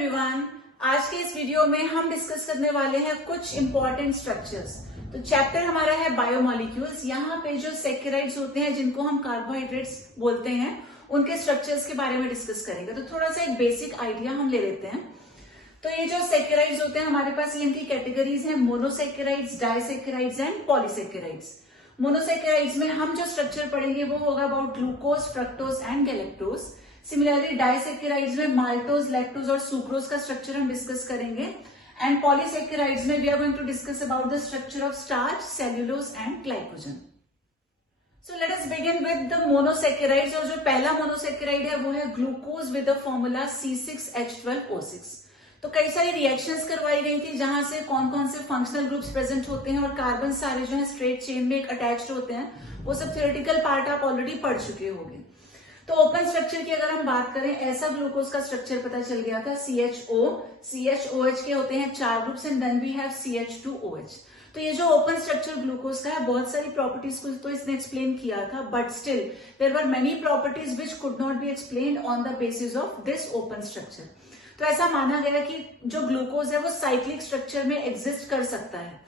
Everyone, आज के इस वीडियो में हम डिस्कस करने वाले हैं कुछ इंपॉर्टेंट स्ट्रक्चर्स। तो चैप्टर हमारा है बायोमॉलिक्यूल्स। यहाँ पे जो सैकेराइड्स होते हैं जिनको हम कार्बोहाइड्रेट्स बोलते हैं, उनके स्ट्रक्चर्स के बारे में डिस्कस करेंगे। तो थोड़ा सा एक बेसिक आइडिया हम ले लेते हैं। तो ये जो सैकेराइड्स होते हैं हमारे पास, ये इनकी कैटेगरीज हैं monosaccharides, disaccharides and polysaccharides. Monosaccharides में हम जो स्ट्रक्चर पढ़ेंगे वो होगा about glucose, fructose and galactose. Similarly disaccharides में माल्टोज, लैक्टोज और सुक्रोज का स्ट्रक्चर हम डिस्कस करेंगे। एंड पॉलीसैकेराइड्स में we are going to discuss about the structure of starch, cellulose and glycogen. So let us begin with the monosaccharides. और जो पहला monosaccharide है वो है glucose with the formula C6H12O6। तो कई सारी रिएक्शंस करवाई गई थी जहां से कौन कौन से फंक्शनल ग्रुप्स प्रेजेंट होते हैं और कार्बन सारे जो है स्ट्रेट चेन में अटैच्ड होते हैं, वो सब थ्योरेटिकल पार्ट आप ऑलरेडी पढ़ चुके होंगे। तो ओपन स्ट्रक्चर की अगर हम बात करें, ऐसा ग्लूकोज का स्ट्रक्चर पता चल गया था CHOH के होते हैं 4 groups and then we have CH2OH। तो ये जो ओपन स्ट्रक्चर ग्लूकोज का है, बहुत सारी प्रॉपर्टीज को तो इसने एक्सप्लेन किया था, but still there were many properties which could not be explained on the basis of this open structure. तो ऐसा माना गया कि जो ग्लूकोज है वो साइक्लिक स्ट्रक्चर में एग्जिस्ट कर सकता है।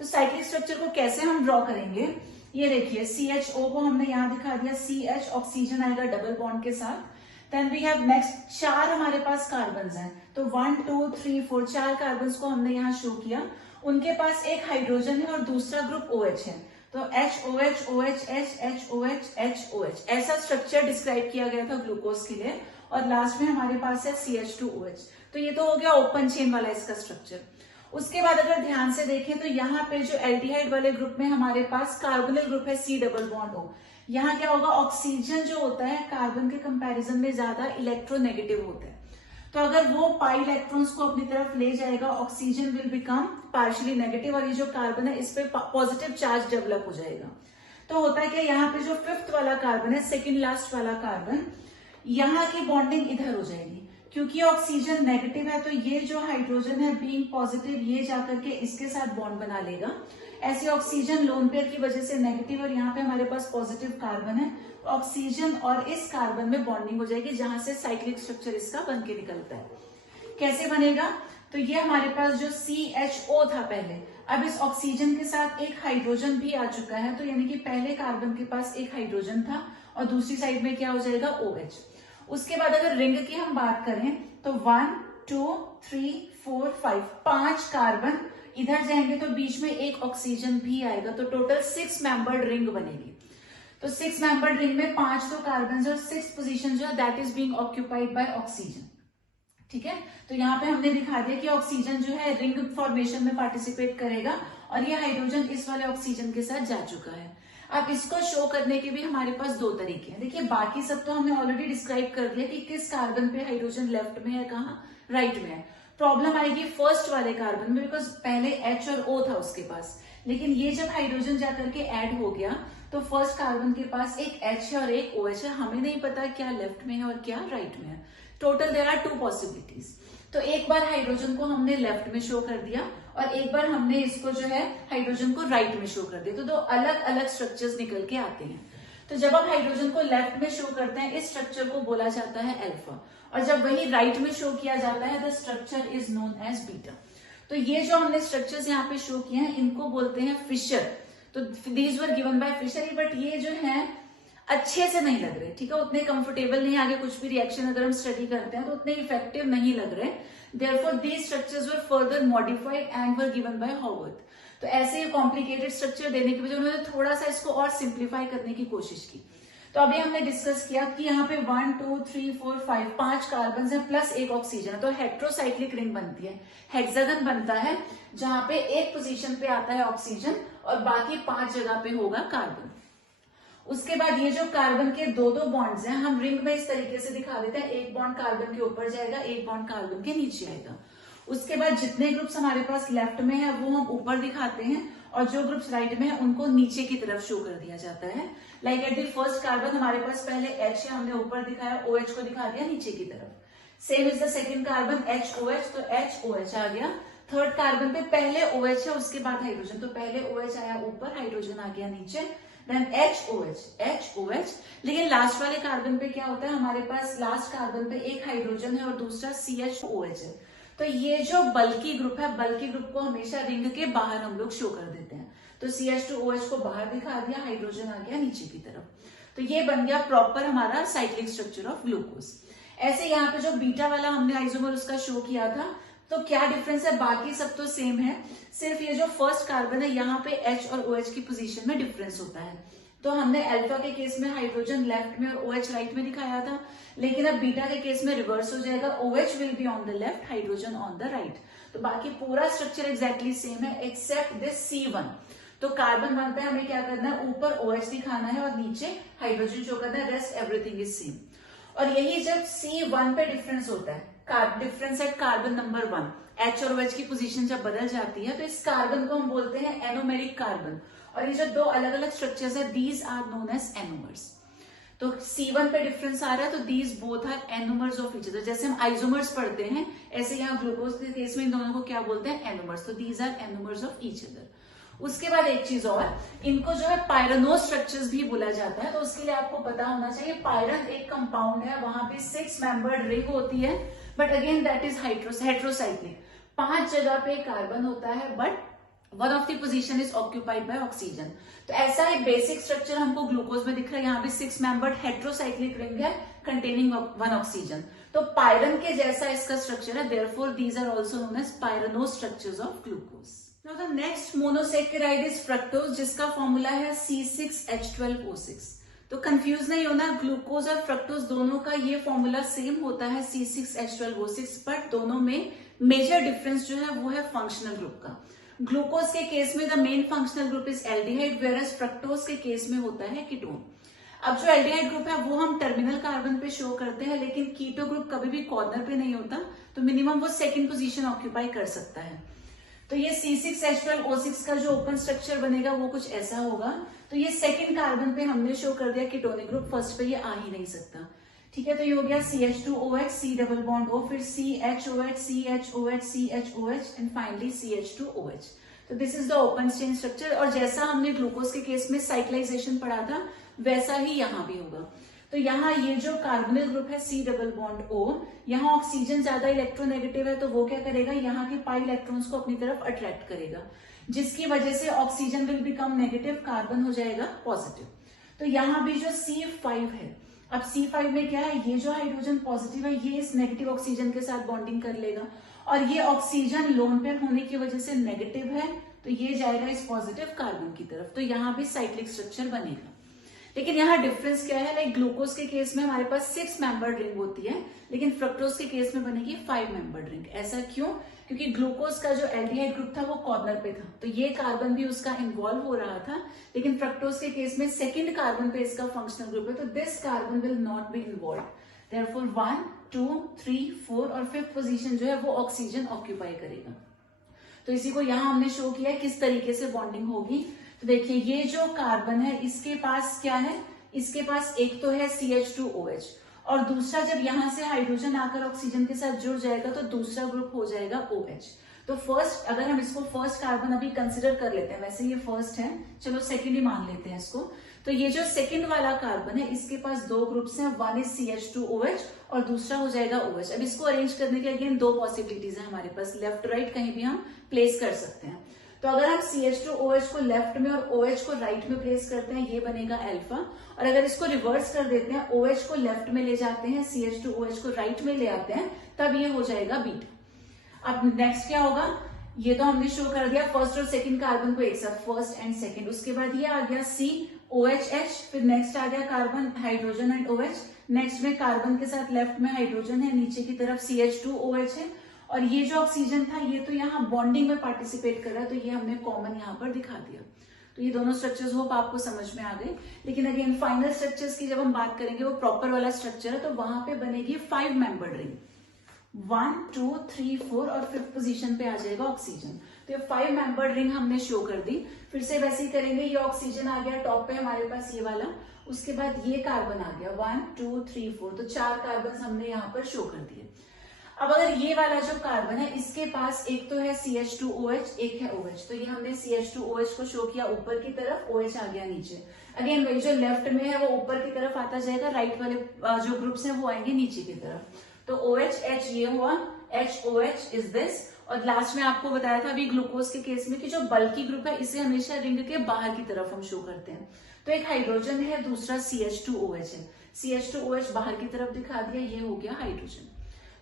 तो साइक्लिक स्ट्रक्चर को कैसे हम ड्रॉ करेंगे, ये देखिए CHO को हमने यहां दिखा दिया, CH ऑक्सीजन आएगा डबल बॉन्ड के साथ। देन वी हैव नेक्स्ट 4 हमारे पास कार्बन हैं, तो 1 2 3 4 4 कार्बन को हमने यहाँ शो किया। उनके पास एक हाइड्रोजन है और दूसरा ग्रुप OH है, तो HOH OH H HOH HOH ऐसा स्ट्रक्चर डिस्क्राइब किया गया था ग्लूकोज के लिए। और लास्ट में हमारे पास है CH2OH। तो ये तो हो गया ओपन चेन वाला इसका स्ट्रक्चर। उसके बाद अगर ध्यान से देखें तो यहाँ पे जो एल्डिहाइड वाले ग्रुप में हमारे पास कार्बोनिल ग्रुप है C डबल बॉन्ड O। यहाँ क्या होगा, ऑक्सीजन जो होता है कार्बन के कंपैरिजन में ज्यादा इलेक्ट्रोनेगेटिव होता है। तो अगर वो पाई इलेक्ट्रॉन्स को अपनी तरफ ले जाएगा, oxygen will become partially negative और ये जो कार्बन है इस पे पॉजिटिव चार्ज डेवलप हो जाएगा। तो होता है क्या, यहाँ पे जो 5th वाला कार्बन है, सेकेंड लास्ट वाला कार्बन, यहाँ की बॉन्डिंग इधर हो जाएगी। क्योंकि ऑक्सीजन नेगेटिव है तो ये जो हाइड्रोजन है बीइंग पॉजिटिव, ये जाकर के इसके साथ बॉन्ड बना लेगा। ऐसे ऑक्सीजन लोन पेयर की वजह से नेगेटिव और यहाँ पे हमारे पास पॉजिटिव कार्बन है, ऑक्सीजन और इस कार्बन में बॉन्डिंग हो जाएगी, जहां से साइक्लिक स्ट्रक्चर इसका बन के निकलता है। कैसे बनेगा, तो ये हमारे पास जो CHO था पहले, अब इस ऑक्सीजन के साथ एक हाइड्रोजन भी आ चुका है, तो यानी कि पहले कार्बन के पास एक हाइड्रोजन था और दूसरी साइड में क्या हो जाएगा, OH। उसके बाद अगर रिंग की हम बात करें तो 1 2 3 4 5 5 कार्बन इधर जाएंगे तो बीच में एक ऑक्सीजन भी आएगा, तो टोटल 6 मेंबर्ड रिंग बनेगी। तो 6 मेंबर्ड रिंग में 5 तो कार्बन और 6 पोजीशन जो है that is being occupied by oxygen. ठीक है, तो यहाँ पे हमने दिखा दिया कि ऑक्सीजन जो है रिंग फॉर्मेशन में पार्टिसिपेट करेगा और ये हाइड्रोजन इस वाले ऑक्सीजन के साथ जा चुका है। अब इसको शो करने के भी हमारे पास 2 तरीके हैं। देखिए, बाकी सब तो हमने ऑलरेडी डिस्क्राइब कर दिया कि किस कार्बन पे हाइड्रोजन लेफ्ट में है, कहाँ राइट में है। प्रॉब्लम आएगी फर्स्ट वाले कार्बन में, बिकॉज पहले H और O था उसके पास, लेकिन ये जब हाइड्रोजन जाकर के ऐड हो गया तो फर्स्ट कार्बन के पास एक H है और एक OH है। हमें नहीं पता क्या लेफ्ट में है और क्या राइट में है। Total there are 2 possibilities. तो एक बार हाइड्रोजन को हमने लेफ्ट में शो कर दिया और एक बार हमने इसको जो है हाइड्रोजन को राइट में शो कर दिया, तो 2 अलग अलग स्ट्रक्चर्स निकल के आते हैं। तो जब हम हाइड्रोजन को लेफ्ट में शो करते हैं, इस स्ट्रक्चर को बोला जाता है अल्फा, और जब वही राइट में शो किया जाता है the structure is known as beta. तो ये जो हमने स्ट्रक्चर्स यहाँ पे शो किए हैं इनको बोलते हैं फिशर। तो these were given by Fisher, but ये जो है अच्छे से नहीं लग रहे, ठीक है, उतने कंफर्टेबल नहीं। आगे कुछ भी रिएक्शन अगर हम स्टडी करते हैं तो उतने इफेक्टिव नहीं लग रहे। Therefore these structures were further modified and were given bye Howarth. तो ऐसे कॉम्प्लिकेटेड स्ट्रक्चर देने की वजह उन्होंने थोड़ा सा इसको और सिंप्लीफाई करने की कोशिश की। तो अभी हमने डिस्कस किया कि यहाँ पे 1 2 3 4 5 5 कार्बन है प्लस एक ऑक्सीजन है, तो हेट्रोसाइक्लिक रिंग बनती है। हेक्सागन बनता है जहां पे एक पोजीशन पे आता है ऑक्सीजन और बाकी 5 जगह पे होगा कार्बन। उसके बाद ये जो कार्बन के 2 बॉन्ड्स हैं, हम रिंग में इस तरीके से दिखा देते हैं, एक बॉन्ड कार्बन के ऊपर जाएगा, एक बॉन्ड कार्बन के नीचे आएगा। उसके बाद जितने ग्रुप्स हमारे पास लेफ्ट में है वो हम ऊपर दिखाते हैं और जो ग्रुप्स राइट में है उनको नीचे की तरफ शो कर दिया जाता है। Like at the first carbon हमारे पास पहले H है, हमने ऊपर दिखाया, OH को दिखा दिया नीचे की तरफ। Same is the second carbon HOH, तो HOH आ गया। थर्ड कार्बन पे पहले OH है उसके बाद हाइड्रोजन, तो पहले OH आया ऊपर, हाइड्रोजन आ गया नीचे। देन HOH, लेकिन लास्ट वाले कार्बन पे क्या होता है, हमारे पास लास्ट कार्बन पे एक हाइड्रोजन है और दूसरा CHOH है। तो ये जो बल्की ग्रुप है, बल्की ग्रुप को हमेशा रिंग के बाहर हम लोग शो कर देते हैं। तो CH2OH को बाहर दिखा दिया, हाइड्रोजन आ गया नीचे की तरफ। तो ये बन गया प्रॉपर हमारा साइक्लिक स्ट्रक्चर ऑफ ग्लूकोज। ऐसे यहाँ पे जो बीटा वाला हमने आइसोमर उसका शो किया था, तो क्या डिफरेंस है, बाकी सब तो सेम है, सिर्फ ये जो फर्स्ट कार्बन है यहाँ पे H और OH की पोजीशन में डिफरेंस होता है। तो हमने अल्फा के केस में हाइड्रोजन लेफ्ट में और OH राइट में दिखाया था, लेकिन अब बीटा के केस में रिवर्स हो जाएगा, OH will be on the left, hydrogen on the right. तो बाकी पूरा स्ट्रक्चर एग्जैक्टली सेम है एक्सेप्ट दिस C1। तो कार्बन 1 पे हमें क्या करना है, ऊपर OH दिखाना है और नीचे हाइड्रोजन शो करना है, रेस्ट एवरीथिंग इज सेम। और यही जब C1 पे डिफरेंस होता है, difference at carbon number 1, H और OH की पोजीशन जब बदल जाती है, तो इस कार्बन को हम बोलते हैं एनोमेरिक कार्बन। और ये जो दो अलग अलग स्ट्रक्चर्स है, these are known as anomers. तो C1 पे डिफरेंस आ रहा है, तो these both are anomers of each other. जैसे हम आइसोमर्स पढ़ते हैं, ऐसे यहाँ ग्लूकोज के केस में इन दोनों को क्या बोलते हैं, एनोमर्स। तो these are anomers of each other. उसके बाद एक चीज और, इनको जो है पायरनो स्ट्रक्चर्स भी बोला जाता है। तो उसके लिए आपको पता होना चाहिए, पायरन एक कंपाउंड है, वहां पे 6 मेंबर्ड रिंग होती है, but again that is heterocyclic. 5 जगह पे कार्बन होता है, but one of the position is occupied by oxygen. तो ऐसा एक बेसिक स्ट्रक्चर हमको ग्लूकोज में दिख रहा है, यहाँ पे 6 मेंबर्ड हेट्रोसाइक्लिक रिंग है कंटेनिंग 1 ऑक्सीजन। तो पायरन के जैसा इसका स्ट्रक्चर है, therefore these are also known as pyrano structures of glucose. Now the next monosaccharide is fructose, जिसका फॉर्मूला है C6H12O6। तो कंफ्यूज नहीं होना, ग्लूकोज और फ्रक्टोज दोनों का ये फॉर्मूला सेम होता है C6H12O6, बट दोनों में मेजर डिफरेंस जो है वो है फंक्शनल ग्रुप का। ग्लूकोज के केस में the main functional group is aldehyde, whereas fructose के केस में होता है कीटोन। अब जो एल्डिहाइड ग्रुप है वो हम टर्मिनल कार्बन पे शो करते हैं, लेकिन कीटो ग्रुप कभी भी कॉर्नर पे नहीं होता, तो मिनिमम वो सेकेंड पोजीशन ऑक्यूपाई कर सकता है। तो ये C6H12O6 का जो ओपन स्ट्रक्चर बनेगा वो कुछ ऐसा होगा। तो ये सेकंड कार्बन पे हमने शो कर दिया कीटोनिक ग्रुप, फर्स्ट पे ये आ ही नहीं सकता। ठीक है, तो ये हो गया CH2OH, C double bond O, फिर CHOH, CHOH, CHOH and finally CH2OH। तो this is the open chain structure. और जैसा हमने ग्लूकोज के केस में साइक्लाइजेशन पढ़ा था, वैसा ही यहाँ भी होगा। तो यहाँ ये जो कार्बोनिल ग्रुप है C डबल बॉन्ड O, यहाँ ऑक्सीजन ज्यादा इलेक्ट्रोनेगेटिव है, तो वो क्या करेगा, यहाँ के पाई इलेक्ट्रॉन्स को अपनी तरफ अट्रैक्ट करेगा, जिसकी वजह से oxygen will become negative, carbon हो जाएगा पॉजिटिव। तो यहाँ भी जो C5 है, अब C5 में क्या है, ये जो हाइड्रोजन पॉजिटिव है ये इस नेगेटिव ऑक्सीजन के साथ बॉन्डिंग कर लेगा, और ये ऑक्सीजन लोन पेयर होने की वजह से नेगेटिव है, तो ये जाएगा इस पॉजिटिव कार्बन की तरफ। तो यहाँ भी साइक्लिक स्ट्रक्चर बनेगा। लेकिन यहाँ डिफरेंस क्या है, लाइक ग्लूकोज के केस में हमारे पास 6 मेंबर्ड रिंग होती है, लेकिन फ्रक्टोज के केस में बनेगी 5 मेंबर्ड रिंग। ऐसा क्यों, क्योंकि ग्लूकोज का जो एल्डिहाइड ग्रुप था वो कॉर्नर पे था, तो ये कार्बन भी उसका इन्वॉल्व हो रहा था, लेकिन फ्रक्टोज के केस में सेकंड कार्बन पे इसका फंक्शनल ग्रुप है, तो this carbon will not be involve. Therefore 1, 2, 3, 4 और 5th पोजीशन जो है वो ऑक्सीजन ऑक्यूपाई करेगा। तो इसी को यहाँ हमने शो किया है किस तरीके से बॉन्डिंग होगी। तो देखिए, ये जो कार्बन है इसके पास क्या है, इसके पास एक तो है CH2OH, और दूसरा जब यहां से हाइड्रोजन आकर ऑक्सीजन के साथ जुड़ जाएगा तो दूसरा ग्रुप हो जाएगा OH। तो फर्स्ट, अगर हम इसको फर्स्ट कार्बन अभी कंसिडर कर लेते हैं, वैसे ये फर्स्ट है, चलो सेकंड ही मान लेते हैं इसको। तो ये जो सेकंड वाला कार्बन है इसके पास 2 ग्रुप्स हैं, वन इज CH2OH और दूसरा हो जाएगा OH। अब इसको अरेंज करने के अगेन 2 पॉसिबिलिटीज है हमारे पास, लेफ्ट राइट कहीं भी हम प्लेस कर सकते हैं। तो अगर हम CH2OH को लेफ्ट में और OH को राइट में प्लेस करते हैं, ये बनेगा अल्फा। और अगर इसको रिवर्स कर देते हैं, OH को लेफ्ट में ले जाते हैं, CH2OH को राइट में ले आते हैं, तब ये हो जाएगा बीटा। अब नेक्स्ट क्या होगा, ये तो हमने शो कर दिया फर्स्ट और सेकंड कार्बन को एक साथ, फर्स्ट एंड सेकंड। उसके बाद ये आ गया COHH, फिर नेक्स्ट आ गया carbon, hydrogen and OH। Next में कार्बन के साथ लेफ्ट में हाइड्रोजन है, नीचे की तरफ CH2OH है, और ये जो ऑक्सीजन था ये तो यहाँ बॉन्डिंग में पार्टिसिपेट कर रहा है, तो ये हमने कॉमन यहाँ पर दिखा दिया। तो ये दोनों स्ट्रक्चर्स होप आपको समझ में आ गए। लेकिन अगेन फाइनल स्ट्रक्चर्स की जब हम बात करेंगे, वो प्रॉपर वाला स्ट्रक्चर है, तो वहां पे बनेगी 5 मेंबर्ड रिंग, 1, 2, 3, 4 और 5th पोजीशन पे आ जाएगा ऑक्सीजन। तो ये 5 मेंबर्ड रिंग हमने शो कर दी। फिर से वैसे ही करेंगे, ये ऑक्सीजन आ गया टॉप पे हमारे पास ये वाला, उसके बाद ये कार्बन आ गया 1, 2, 3, 4, तो 4 कार्बन हमने यहाँ पर शो कर दिए। अब अगर ये वाला जो कार्बन है इसके पास एक तो है CH2OH, एक है OH, तो ये हमने CH2OH को शो किया ऊपर की तरफ, OH आ गया नीचे। अगेन वही जो लेफ्ट में है वो ऊपर की तरफ आता जाएगा, राइट वाले जो ग्रुप्स हैं वो आएंगे नीचे की तरफ। तो OH H ये हुआ, HOH इज दिस। और लास्ट में आपको बताया था अभी ग्लूकोज के केस में कि जो बल्की ग्रुप है इसे हमेशा रिंग के बाहर की तरफ हम शो करते हैं। तो एक हाइड्रोजन है, दूसरा CH2OH है। CH2OH बाहर की तरफ दिखा दिया, ये हो गया हाइड्रोजन।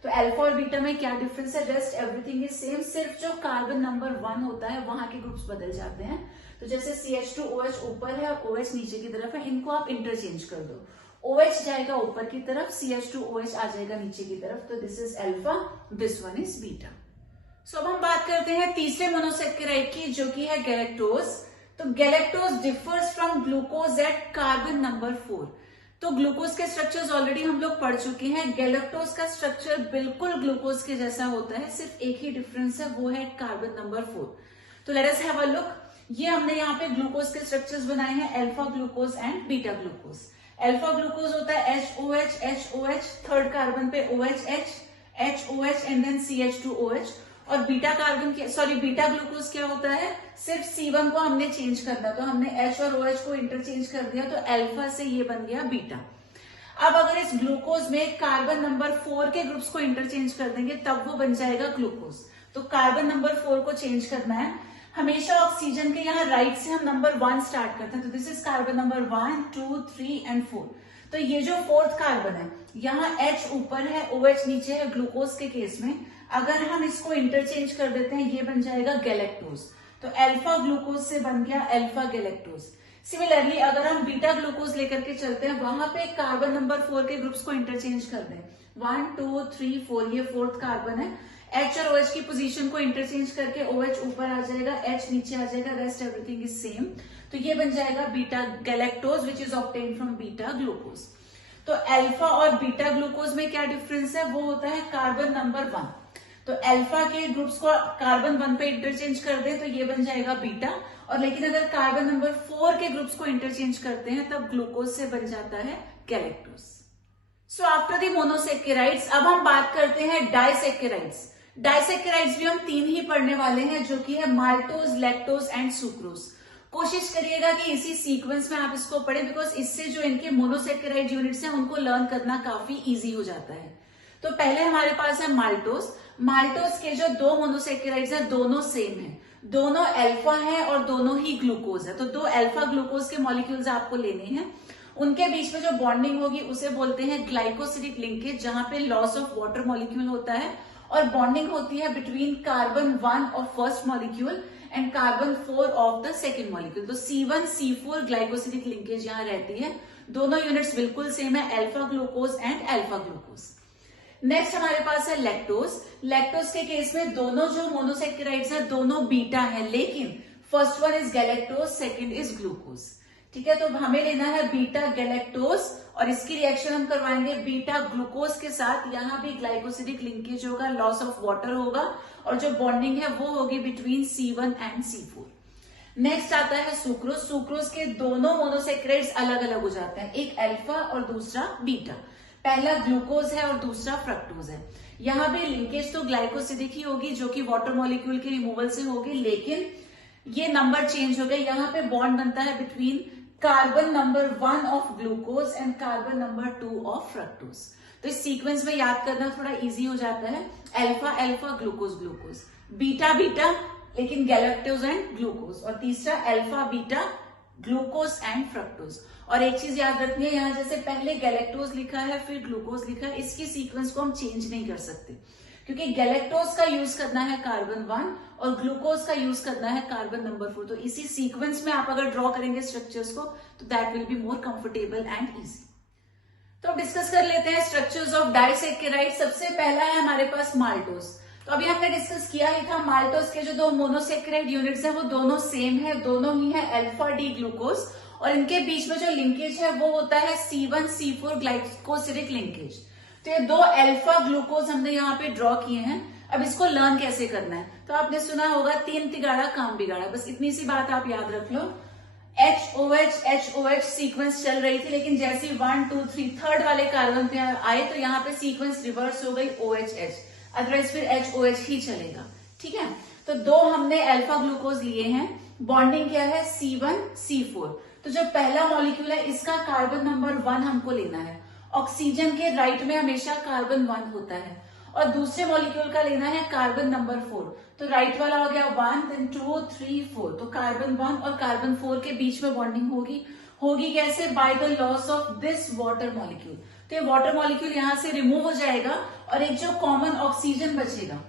तो अल्फा और बीटा में क्या डिफरेंस है? रेस्ट एवरीथिंग इज सेम, सिर्फ जो कार्बन नंबर 1 होता है वहां के ग्रुप्स बदल जाते हैं। तो जैसे CH2OH ऊपर है और OH नीचे की तरफ है, इनको आप इंटरचेंज कर दो। OH जाएगा ऊपर की तरफ, CH2OH आ जाएगा नीचे की तरफ। तो this is alpha, this one is beta. So अब हम बात करते हैं तीसरे मोनोसेक्राइड की, जो कि है गैलेक्टोज। तो galactose differs from glucose at carbon number 4। तो ग्लूकोज के स्ट्रक्चर्स ऑलरेडी हम लोग पढ़ चुके हैं। गैलेक्टोज का स्ट्रक्चर बिल्कुल ग्लूकोज के जैसा होता है, सिर्फ एक ही डिफरेंस है, वो है कार्बन नंबर 4। तो let us have a look. ये हमने यहाँ पे ग्लूकोज के स्ट्रक्चर्स बनाए हैं, alpha glucose and beta glucose. Alpha glucose होता है HOH HOH, थर्ड कार्बन पे OH HOH and then CH2OH। और बीटा ग्लूकोज क्या होता है? सिर्फ C1 को हमने चेंज करना, तो हमने H और OH को इंटरचेंज कर दिया, तो अल्फा से ये बन गया बीटा। अब अगर इस ग्लूकोज में कार्बन नंबर 4 के ग्रुप्स को इंटरचेंज कर देंगे तब वो बन जाएगा ग्लूकोज। तो कार्बन नंबर 4 को चेंज करना है। हमेशा ऑक्सीजन के यहाँ राइट से हम नंबर 1 स्टार्ट करते हैं, तो this is carbon number 1 2 3 and 4। तो ये जो फोर्थ कार्बन है, यहाँ H ऊपर है, OH नीचे है ग्लूकोज के केस में। अगर हम इसको इंटरचेंज कर देते हैं, ये बन जाएगा गैलेक्टोज। तो अल्फा ग्लूकोज से बन गया अल्फा गैलेक्टोज। सिमिलरली अगर हम बीटा ग्लूकोज लेकर के चलते हैं, वहां पे कार्बन नंबर 4 के ग्रुप्स को इंटरचेंज कर दें, 1 2 3 4, ये फोर्थ कार्बन है। H और OH की पोजीशन को इंटरचेंज करके OH ऊपर आ जाएगा, H नीचे आ जाएगा, रेस्ट एवरीथिंग इज सेम। तो ये बन जाएगा beta galactose which is obtain from beta glucose. तो अल्फा और बीटा ग्लूकोज में क्या डिफरेंस है? वो होता है कार्बन नंबर 1। तो अल्फा के ग्रुप्स को कार्बन 1 पे इंटरचेंज कर दें तो ये बन जाएगा बीटा, और लेकिन अगर कार्बन नंबर 4 के ग्रुप्स को इंटरचेंज करते हैं तब ग्लूकोज से बन जाता है galactose. So after the monosaccharides अब हम बात करते हैं डाइसेक्राइड्स। डाइसेक्राइड्स भी हम 3 ही पढ़ने वाले हैं, जो कि है माल्टोज, लैक्टोज एंड सुक्रोज। कोशिश करिएगा कि इसी सीक्वेंस में आप इसको पढ़ें, बिकॉज इससे जो इनके मोनोसेक्राइड यूनिट्स हैं उनको लर्न करना काफी इजी हो जाता है। तो पहले हमारे पास है माल्टोज। माल्टोज के जो 2 मोनोसेक्राइड्स हैं दोनों सेम है, दोनों अल्फा है और दोनों ही ग्लूकोज है। तो 2 अल्फा ग्लूकोज के मॉलिक्यूल्स आपको लेने हैं, उनके बीच में जो बॉन्डिंग होगी उसे बोलते हैं ग्लाइकोसिडिक लिंकेज, जहां पे लॉस ऑफ वाटर मॉलिक्यूल होता है और बॉन्डिंग होती है between carbon 1 of first molecule and carbon 4 of the second molecule. तो C1 C4 ग्लाइकोसिडिक लिंकेज यहाँ रहती है। दोनों यूनिट्स बिल्कुल सेम है, alpha glucose and alpha glucose. Next हमारे पास है लैक्टोज। लैक्टोज के केस में दोनों जो मोनोसेक्राइड्स है दोनों बीटा है, लेकिन first one is galactose, second is glucose. ठीक है, तो हमें लेना है बीटा गैलेक्टोज और इसकी रिएक्शन हम करवाएंगे बीटा ग्लूकोज के साथ। यहाँ भी ग्लाइकोसिडिक लिंकेज होगा, लॉस ऑफ वाटर होगा और जो बॉन्डिंग है वो होगी between C1 and C4। Next आता है सुक्रोज। सुक्रोज के दोनों मोनोसेक्राइड्स अलग अलग हो जाते हैं, एक अल्फा और दूसरा बीटा। पहला ग्लूकोज है और दूसरा फ्रक्टोज है। यहाँ भी लिंकेज तो ग्लाइकोसिडिक ही होगी, जो कि वाटर मॉलिक्यूल के रिमूवल से होगी, लेकिन ये नंबर चेंज हो गया। यहाँ पे बॉन्ड बनता है between carbon number 1 of glucose and carbon number 2 of fructose. तो इस सीक्वेंस में याद करना थोड़ा इजी हो जाता है, alpha alpha glucose glucose, beta beta लेकिन गैलेक्टोज एंड ग्लूकोज, और तीसरा alpha beta glucose and fructose. और एक चीज याद रखनी है, यहाँ जैसे पहले गैलेक्टोज लिखा है फिर ग्लूकोज लिखा है, इसकी सीक्वेंस को हम चेंज नहीं कर सकते, क्योंकि गैलेक्टोज का यूज करना है कार्बन 1 और ग्लूकोज का यूज करना है कार्बन नंबर 4। तो इसी सीक्वेंस में आप अगर ड्रॉ करेंगे स्ट्रक्चर्स को तो that will be more comfortable and easy. तो अब डिस्कस कर लेते हैं स्ट्रक्चर्स ऑफ डाइसेक्राइड। सबसे पहला है हमारे पास माल्टोज। तो अभी हमने डिस्कस किया ही था, माल्टोज के जो 2 मोनोसेक्राइड यूनिट्स हैं वो दोनों सेम है, दोनों ही है अल्फा डी ग्लूकोज, और इनके बीच में जो लिंकेज है वो होता है C1 C4 ग्लाइकोसिडिक लिंकेज। तो ये 2 अल्फा ग्लूकोज हमने यहाँ पे ड्रॉ किए हैं। अब इसको लर्न कैसे करना है, तो आपने सुना होगा 3 तिगाड़ा काम बिगाड़ा, बस इतनी सी बात आप याद रख लो। HOH सीक्वेंस चल रही थी, लेकिन जैसे 1 2 3 थर्ड वाले कार्बन पे आए तो यहाँ पे सीक्वेंस रिवर्स हो गई OHH, अदरवाइज फिर HOH ही चलेगा। ठीक है, तो 2 हमने अल्फा ग्लूकोज लिए हैं, बॉन्डिंग क्या है C1 C4। तो जो पहला मॉलिक्यूल है इसका कार्बन नंबर 1 हमको लेना है। ऑक्सीजन के राइट में हमेशा कार्बन 1 होता है, और दूसरे मॉलिक्यूल का लेना है कार्बन नंबर 4। तो राइट वाला हो गया 1, देन 2, 3, 4। तो कार्बन 1 और कार्बन 4 के बीच में बॉन्डिंग होगी कैसे? By the loss of this water molecule. तो ये वाटर मॉलिक्यूल यहां से रिमूव हो जाएगा और एक जो कॉमन ऑक्सीजन बचेगा,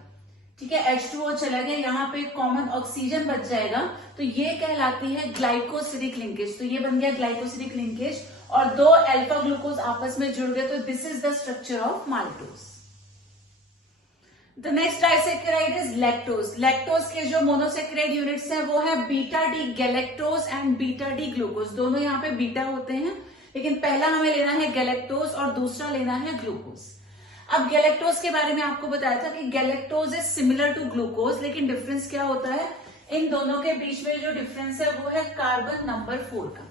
ठीक है, H2O चला गया, यहाँ पे कॉमन ऑक्सीजन बच जाएगा, तो ये कहलाती है ग्लाइकोसिडिक लिंकेज। तो ये बन गया ग्लाइकोसिडिक लिंकेज और दो अल्फा ग्लूकोज आपस में जुड़ गए। तो this is the structure of maltose. The next disaccharide is lactose. Lactose के जो मोनोसेकेराइड यूनिट्स हैं वो है beta D galactose and beta D glucose. दोनों यहाँ पे बीटा होते हैं, लेकिन पहला हमें लेना है गैलेक्टोज और दूसरा लेना है ग्लूकोज। अब गैलेक्टोज के बारे में आपको बताया था कि galactose is similar to glucose, लेकिन डिफरेंस क्या होता है? इन दोनों के बीच में जो डिफरेंस है वो है कार्बन नंबर 4 का।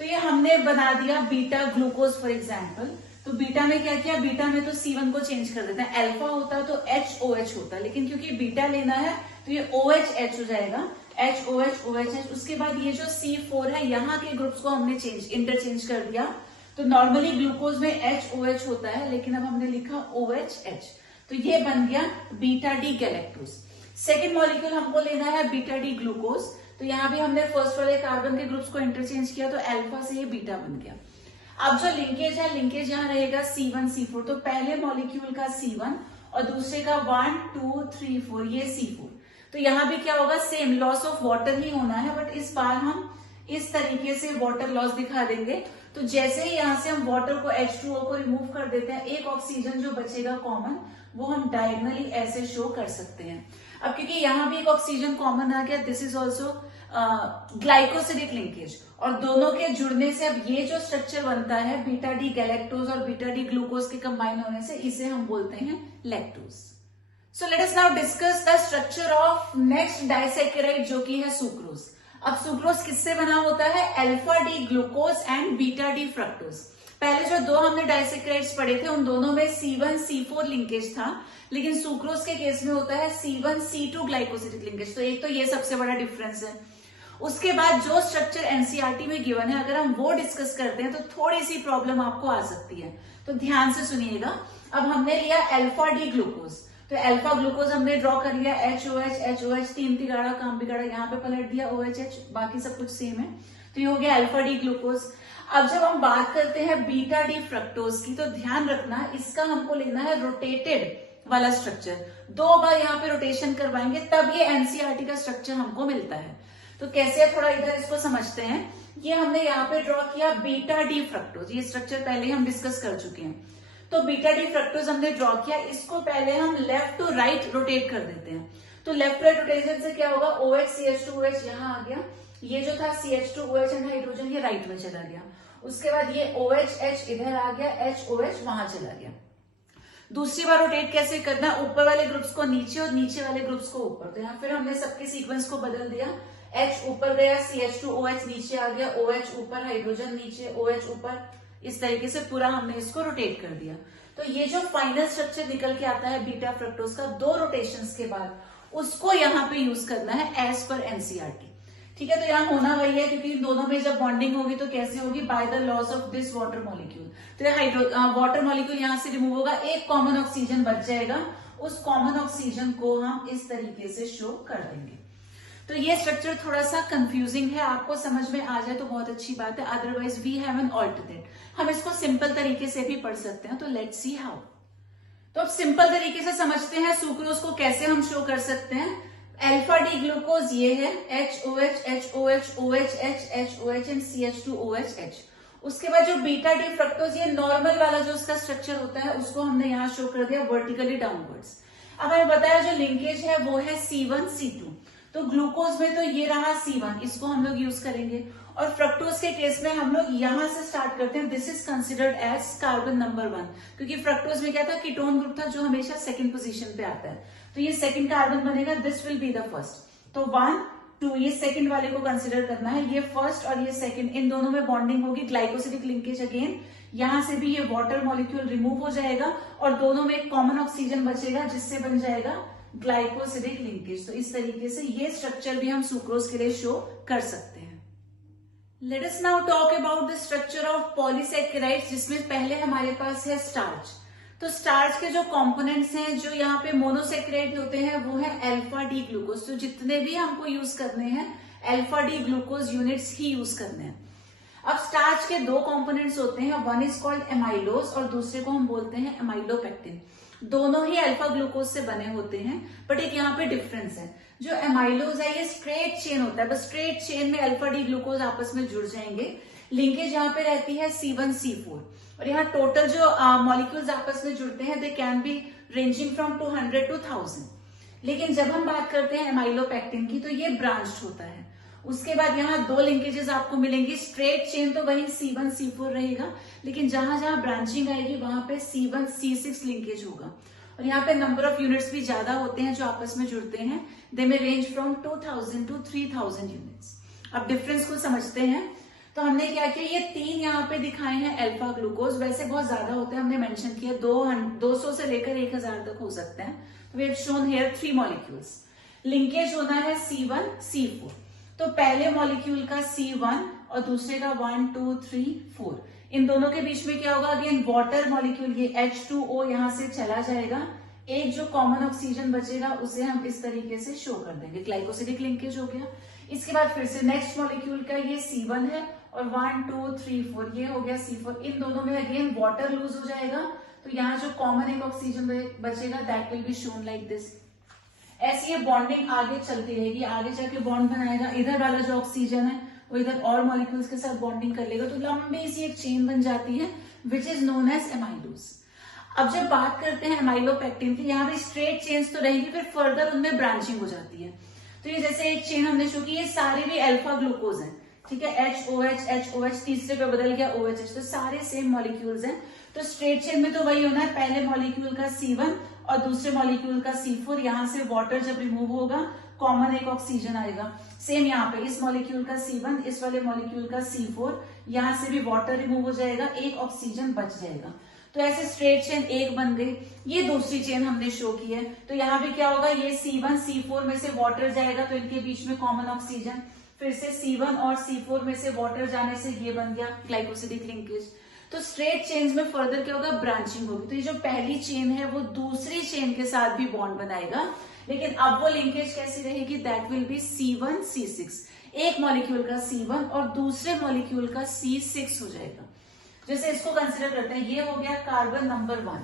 तो ये हमने बना दिया बीटा ग्लूकोज फॉर एग्जाम्पल। तो बीटा में क्या किया? बीटा में तो C1 को चेंज कर देते हैं, अल्फा होता तो HOH होता, लेकिन क्योंकि बीटा लेना है तो ये OH हो जाएगा, HOH OH। उसके बाद ये जो C4 है यहाँ के ग्रुप्स को हमने इंटरचेंज कर दिया। तो नॉर्मली ग्लूकोज में HOH होता है, लेकिन अब हमने लिखा OHH। तो ये बन गया beta D galactose. Second molecule हमको लेना है बीटा डी ग्लूकोज। तो यहाँ भी हमने फर्स्ट वाले कार्बन के ग्रुप्स को इंटरचेंज किया, तो अल्फा से ये बीटा बन गया। अब जो लिंकेज है, लिंकेज यहाँ रहेगा C1 C4। तो पहले मॉलिक्यूल का C1 और दूसरे का 1 2 3 4 ये C4। तो यहाँ भी क्या होगा? सेम लॉस ऑफ वाटर ही होना है, बट इस बार हम इस तरीके से वाटर लॉस दिखा देंगे। तो जैसे ही यहाँ से हम वाटर को H2O को रिमूव कर देते हैं, एक ऑक्सीजन जो बचेगा कॉमन वो हम डायगनली ऐसे शो कर सकते हैं। अब क्योंकि यहाँ भी एक ऑक्सीजन कॉमन आ गया, this is also glycosidic linkage, और दोनों के जुड़ने से अब ये जो स्ट्रक्चर बनता है बीटा डी गैलेक्टोज और बीटा डी ग्लूकोज के कंबाइन होने से, इसे हम बोलते हैं lactose. So let us now discuss the structure of next disaccharide जो कि है सुक्रोज। अब सुक्रोज किससे बना होता है? Alpha D glucose and beta D fructose. पहले जो दो हमने डाइसेकेराइड्स पढ़े थे उन दोनों में C1 C4 लिंकेज था, लेकिन सुक्रोज के केस में होता है C1 C2 ग्लाइकोसिडिक लिंकेज। तो एक तो ये सबसे बड़ा डिफरेंस है। उसके बाद जो स्ट्रक्चर एनसीईआरटी में गिवन है, अगर हम वो डिस्कस करते हैं तो थोड़ी सी प्रॉब्लम आपको आ सकती है, तो ध्यान से सुनिएगा। अब हमने लिया अल्फा डी ग्लूकोज, तो अल्फा ग्लूकोज हमने ड्रॉ कर लिया, HOH 3 तिगाड़ा काम बिगाड़ा, यहाँ पे पलट दिया OHH, बाकी सब कुछ सेम है। तो ये हो गया अल्फा डी ग्लूकोज। अब जब हम बात करते हैं बीटा डी फ्रक्टोज की, तो ध्यान रखना इसका हमको लेना है रोटेटेड वाला स्ट्रक्चर। 2 बार यहाँ पे रोटेशन करवाएंगे तब ये एनसीईआरटी का स्ट्रक्चर हमको मिलता है। तो कैसे, थोड़ा इधर इसको समझते हैं। ये हमने यहाँ पे ड्रॉ किया बीटा डी फ्रक्टोज, ये स्ट्रक्चर पहले हम डिस्कस कर चुके हैं। तो बीटा डी फ्रक्टोज हमने ड्रॉ किया, इसको पहले हम लेफ्ट टू राइट रोटेट कर देते हैं। तो लेफ्ट राइट रोटेशन से क्या होगा? OH CH2OH यहाँ आ गया, ये जो था CH2OH एंड हाइड्रोजन ये राइट में चला गया। उसके बाद ये OHH इधर आ गया, HOH वहां चला गया। दूसरी बार रोटेट कैसे करना है? ऊपर वाले ग्रुप्स को नीचे और नीचे वाले ग्रुप्स को ऊपर। तो यहाँ फिर हमने सबके सीक्वेंस को बदल दिया, H ऊपर गया, CH2OH नीचे आ गया, OH ऊपर, हाइड्रोजन नीचे, OH ऊपर, इस तरीके से पूरा हमने इसको रोटेट कर दिया। तो ये जो फाइनल स्ट्रक्चर निकल के आता है बीटा फ्रक्टोज का 2 रोटेशंस के बाद, उसको यहाँ पे यूज करना है एज पर एनसीईआरटी। ठीक है, तो यहाँ होना वही है, क्योंकि इन दोनों में जब बॉन्डिंग होगी तो कैसे होगी? By the loss of this water molecule. तो ये वाटर मॉलिक्यूल यहाँ से रिमूव होगा, एक कॉमन ऑक्सीजन बच जाएगा, उस कॉमन ऑक्सीजन को हम इस तरीके से शो कर देंगे। तो ये स्ट्रक्चर थोड़ा सा कंफ्यूजिंग है, आपको समझ में आ जाए तो बहुत अच्छी बात है, otherwise we have an alternate. हम इसको सिंपल तरीके से भी पढ़ सकते हैं, तो लेट्स सी हाउ। तो अब सिंपल तरीके से समझते हैं सुक्रोज को कैसे हम शो कर सकते हैं। अल्फा डी ग्लूकोज ये है, HOH HOH OHH HOH and CH2OH। उसके बाद जो बीटा डी फ्रक्टोज, ये नॉर्मल वाला जो उसका स्ट्रक्चर होता है उसको हमने यहाँ शो कर दिया वर्टिकली डाउनवर्ड्स। अब हमें बताया जो लिंकेज है वो है C1 C2। तो ग्लूकोज में तो ये रहा C1, इसको हम लोग यूज करेंगे, और फ्रक्टोज के केस में हम लोग यहां से स्टार्ट करते हैं, this is considered as carbon number 1, क्योंकि फ्रक्टोज में क्या था? कीटोन ग्रुप था जो हमेशा सेकंड पोजीशन पे आता है। तो ये सेकंड कार्बन बनेगा, this will be the first. तो 1 2 ये सेकंड वाले को कंसिडर करना है, ये फर्स्ट और ये सेकंड, इन दोनों में बॉन्डिंग होगी, ग्लाइकोसिडिक लिंकेज अगेन, यहां से भी ये वाटर मॉलिक्यूल रिमूव हो जाएगा और दोनों में एक कॉमन ऑक्सीजन बचेगा, जिससे बन जाएगा ग्लाइकोसिडिक लिंकेज। तो इस तरीके से ये स्ट्रक्चर भी हम सुक्रोज के लिए शो कर सकते हैं। Let us now talk about the structure of polysaccharides, जिसमें पहले हमारे पास है स्टार्च। तो स्टार्च के जो कंपोनेंट्स हैं, जो यहाँ पे मोनोसैकेराइड होते हैं, वो है अल्फा डी ग्लूकोज। तो जितने भी हमको यूज करने हैं अल्फा डी ग्लूकोज यूनिट्स ही यूज करने हैं। अब स्टार्च के दो कंपोनेंट्स होते हैं, वन इज कॉल्ड एमाइलोज और दूसरे को हम बोलते हैं एमाइलोपेक्टिन। दोनों ही अल्फा ग्लूकोज से बने होते हैं, बट एक यहाँ पे डिफरेंस है। जो एमाइलोज है ये स्ट्रेट चेन होता है, बस स्ट्रेट चेन में अल्फा डी ग्लूकोज आपस में जुड़ जाएंगे। लिंकेज यहाँ पे रहती है C1C4 और यहाँ टोटल जो मॉलिक्यूल्स आपस में जुड़ते हैं they can be ranging from 200 to 1000। लेकिन जब हम बात करते हैं एमाइलोपेक्टिन की तो ये ब्रांच्ड होता है। उसके बाद यहाँ दो लिंकेजेस आपको मिलेंगी। स्ट्रेट चेन तो वही C1C4 रहेगा, लेकिन जहां जहां ब्रांचिंग आएगी वहां पे C1C6 लिंकेज होगा। और यहाँ पे नंबर ऑफ यूनिट्स भी ज्यादा होते हैं जो आपस में जुड़ते हैं। दे में रेंज फ्रॉम 2000 to 3000 यूनिट्स। अब डिफरेंस को समझते हैं। तो हमने क्या किया, ये तीन यहाँ पे दिखाए हैं अल्फा ग्लूकोज। वैसे बहुत ज्यादा होते हैं, हमने मेंशन किया 200 से लेकर 1000 तक हो सकते हैं। तो we have shown here 3 molecules. Linkage होना है C1C4। तो पहले मॉलिक्यूल का C1 और दूसरे का 1 2 3 4। इन दोनों के बीच में क्या होगा, अगेन वाटर मॉलिक्यूल, ये H2O यहां से चला जाएगा। एक जो कॉमन ऑक्सीजन बचेगा उसे हम इस तरीके से शो कर देंगे, ग्लाइकोसिडिक लिंकेज हो गया। इसके बाद फिर से नेक्स्ट मॉलिक्यूल का ये C1 है और 1 2 3 4 ये हो गया C4। इन दोनों में अगेन वाटर लूज हो जाएगा, तो यहाँ जो कॉमन एक ऑक्सीजन बचेगा that will be shown like this. ऐसी ये बॉन्डिंग आगे चलती रहेगी, आगे जाके बॉन्ड बनाएगा। इधर वाला जो ऑक्सीजन है वो इधर और मॉलिक्यूल्स के साथ बॉन्डिंग कर लेगा, तो लंबी सी एक चेन बन जाती है which is known as amylose. अब जब बात करते हैं एमाइलोपेक्टिन की, यहाँ पे स्ट्रेट चेन्स तो रहेंगी, फिर फर्दर उनमें ब्रांचिंग हो जाती है। तो ये जैसे एक चेन हमने शो की, ये सारे भी अल्फा ग्लूकोज हैं, ठीक है। HOH, तीसरे पे बदल गया OH, तो सारे सेम मॉलिक्यूल्स हैं। तो स्ट्रेट चेन में तो वही होना है, पहले मॉलिक्यूल का C1 और दूसरे मॉलिक्यूल का C4। यहाँ से वाटर जब रिमूव होगा कॉमन एक ऑक्सीजन आएगा। सेम यहाँ पे इस मॉलिक्यूल का C1, इस वाले मॉलिक्यूल का C4, यहाँ से भी वाटर रिमूव हो जाएगा, एक ऑक्सीजन बच जाएगा। तो ऐसे स्ट्रेट चेन एक बन गई। ये दूसरी चेन हमने शो की है। तो यहाँ पे क्या होगा, ये C1 C4 में से वाटर जाएगा तो इनके बीच में कॉमन ऑक्सीजन, फिर से C1 और C4 में से वाटर जाने से ये बन गया ग्लाइकोसिडिक लिंकेज। तो स्ट्रेट चेन्स में फर्दर क्या होगा, ब्रांचिंग होगी। तो ये जो पहली चेन है वो दूसरी चेन के साथ भी बॉन्ड बनाएगा, लेकिन अब वो लिंकेज कैसी रहेगी, दैट विल बी C1C6। एक मॉलिक्यूल का C1 और दूसरे मॉलिक्यूल का C6 हो जाएगा। जैसे इसको कंसिडर करते हैं, ये हो गया कार्बन नंबर 1,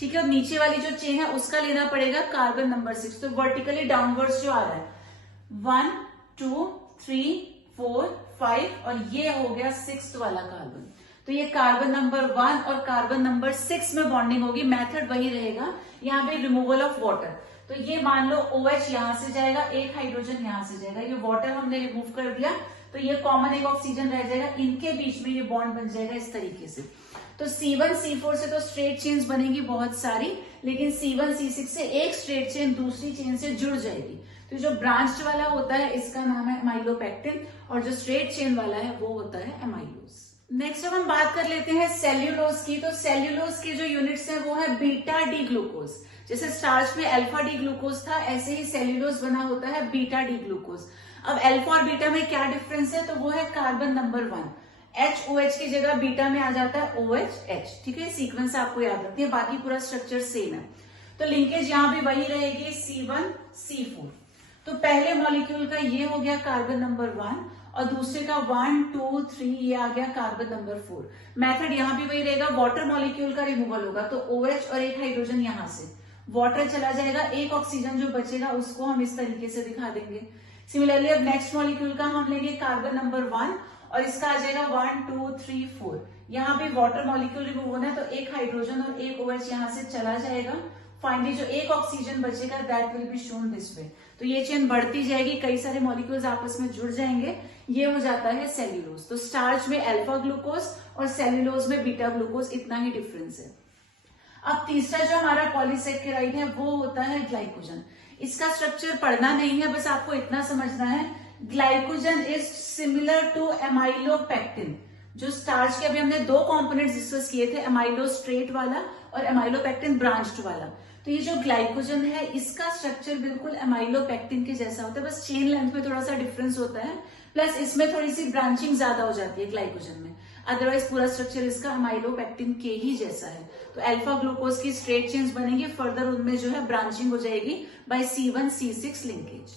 ठीक है। और नीचे वाली जो चेन है उसका लेना पड़ेगा कार्बन नंबर 6। तो वर्टिकली डाउनवर्ड्स जो आ रहा है 1 2 3 4 5 और ये हो गया 6th वाला कार्बन। तो ये कार्बन नंबर 1 और कार्बन नंबर 6 में बॉन्डिंग होगी। मेथड वही रहेगा, यहाँ पे रिमूवल ऑफ वाटर। तो ये मान लो OH यहां से जाएगा, एक हाइड्रोजन यहां से जाएगा, ये वाटर हमने रिमूव कर दिया, तो ये कॉमन एक ऑक्सीजन रह जाएगा, इनके बीच में ये बॉन्ड बन जाएगा इस तरीके से। तो C1 C4 से तो स्ट्रेट चेन्स बनेगी बहुत सारी, लेकिन C1 C6 से एक स्ट्रेट चेन दूसरी चेन से जुड़ जाएगी। तो जो ब्रांच्ड वाला होता है इसका नाम है एमाइलोपेक्टिन, और जो स्ट्रेट चेन वाला है वो होता है एमाइलोज। नेक्स्ट अब हम बात कर लेते हैं सेल्यूलोज की। तो सेल्यूलोज के जो यूनिट्स है वो है बीटा डी ग्लूकोज। जैसे स्टार्च में अल्फा डी ग्लूकोज था, ऐसे ही सेल्यूलोज बना होता है बीटा डी ग्लूकोज। अब अल्फा और बीटा में क्या डिफरेंस है, तो वो है कार्बन नंबर 1, HOH की जगह बीटा में आ जाता है OH, ठीक है। सीक्वेंस आपको याद रखती है, बाकी पूरा स्ट्रक्चर सेम है। तो लिंकेज यहाँ भी वही रहेगी C1 C4। तो पहले मॉलिक्यूल का ये हो गया कार्बन नंबर 1 और दूसरे का 1 2 3 ये आ गया कार्बन नंबर 4। मेथड यहाँ भी वही रहेगा, वाटर मॉलिक्यूल का रिमूवल होगा, तो OH और एक हाइड्रोजन यहाँ से वाटर चला जाएगा, एक ऑक्सीजन जो बचेगा उसको हम इस तरीके से दिखा देंगे। सिमिलरली अब नेक्स्ट मॉलिक्यूल का हम लेंगे कार्बन नंबर 1 और इसका आ जाएगा 1 2 3 4। यहाँ भी वाटर मॉलिक्यूल रिमूव होना है, तो एक हाइड्रोजन और एक OH यहाँ से चला जाएगा। फाइनली जो एक ऑक्सीजन बचेगा that will be shown this way. तो ये चेन बढ़ती जाएगी, कई सारे मॉलिक्यूल्स आपस में जुड़ जाएंगे, ये हो जाता है सेल्यूलोज। तो स्टार्च में अल्फा ग्लूकोज और सेल्यूलोज में बीटा ग्लूकोज, इतना ही डिफरेंस है। अब तीसरा जो हमारा पॉलीसैकेराइड है वो होता है ग्लाइकोजन। इसका स्ट्रक्चर पढ़ना नहीं है, बस आपको इतना समझना है, glycogen is similar to amylopectin. जो स्टार्च के अभी हमने दो कंपोनेंट्स डिस्कस किए थे, एमाइलो स्ट्रेट वाला और एमाइलोपेक्टिन ब्रांच्ड वाला। तो ये जो ग्लाइकोजन है इसका स्ट्रक्चर बिल्कुल एमाइलोपेक्टिन के जैसा होता है, बस चेन लेंथ में थोड़ा सा डिफरेंस होता है, प्लस इसमें थोड़ी सी ब्रांचिंग ज्यादा हो जाती है ग्लाइकोजन में। अदरवाइज पूरा स्ट्रक्चर इसका अमाइलोपेक्टिन के ही जैसा है। तो अल्फा ग्लूकोज की स्ट्रेट चेन्स बनेगी, फर्दर उनमें जो है ब्रांचिंग हो जाएगी बाय C1 C6 लिंकेज।